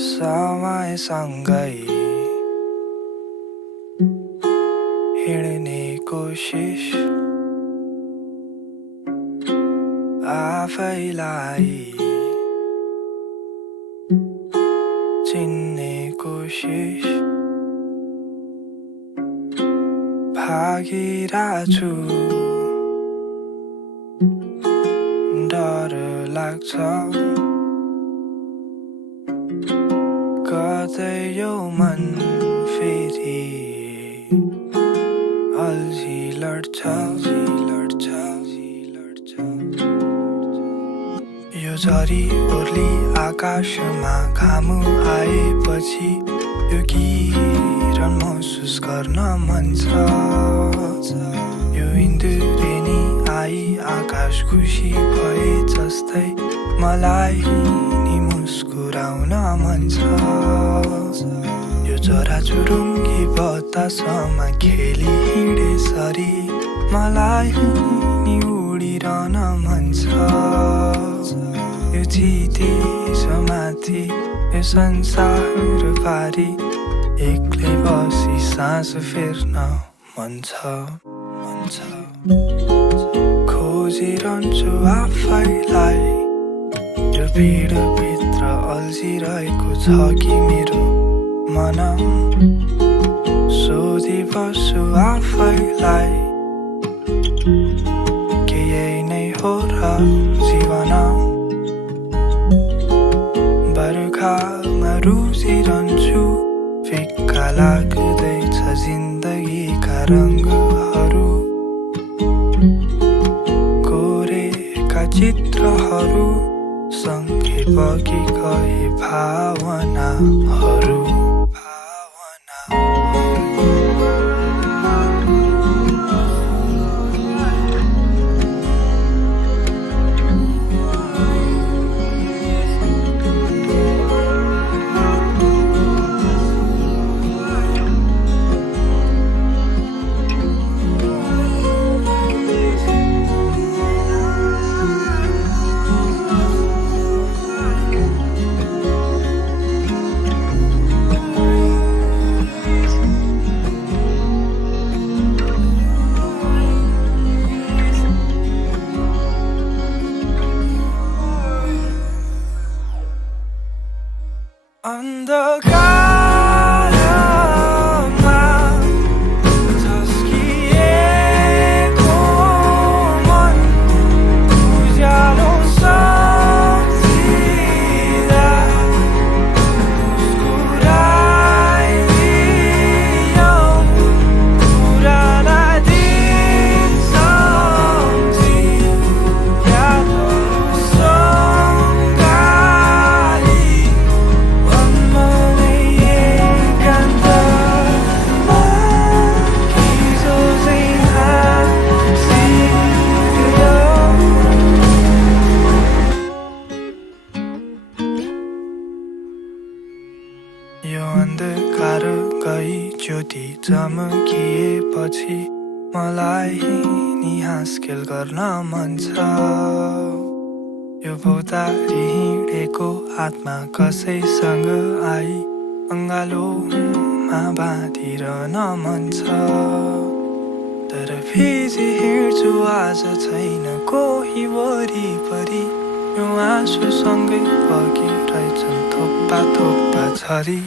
समयसँगै हिँड्ने कोसिस आफैलाई चिन्ने कोसिस भागिरहेछु डर लाग्छ कतै यो मन फेरि अल्झी लड्छ यो झरी ओर्ली आकाशमा घाम आएपछि यो किरण महसुस गर्न मन छ यो इन्द्रेणी आई आकाश खुसी भए जस्तै मलाई नि मुस्कुराउन मन छ यो चराचुरुङ्गी बतासमा खेली हिँडे सरी मलाई नि उडिरहन मन छ यो चिठी समाथि यो संसार पारी एक्लै बसी सास फेर्न मन छ खोजिरहन्छु आफैलाई यो भिडभित्र अल्झिरहेको छ कि मेरो मन सोधिबस्छु आफैलाई के यही नै हो र जीवन बर्खामा रुचिरहन्छु फिक्का लाग्दैछ जिन्दगीका रङ्गहरू कोरेका चित्रहरू सँगै बगी गए भावनाहरू अन्धकारमा झस्किएको मन उज्यालो सम्झिँदा मुस्कुराइदियौ पुराना दिन सम्झी यादहरू सँगाली यो अन्धकार गई ज्योति चम्किएपछि मलाई नि हाँसखेल गर्न मन छ यो भौतारी हिँडेको आत्मा कसैसँग आई अङ्गालोमा बाँधिरहन मन छ तर भिजी हिँड्छु आज छैन कोही वरिपरि यो आँसुसँगै बगिरहेछन् थोप्पा झरी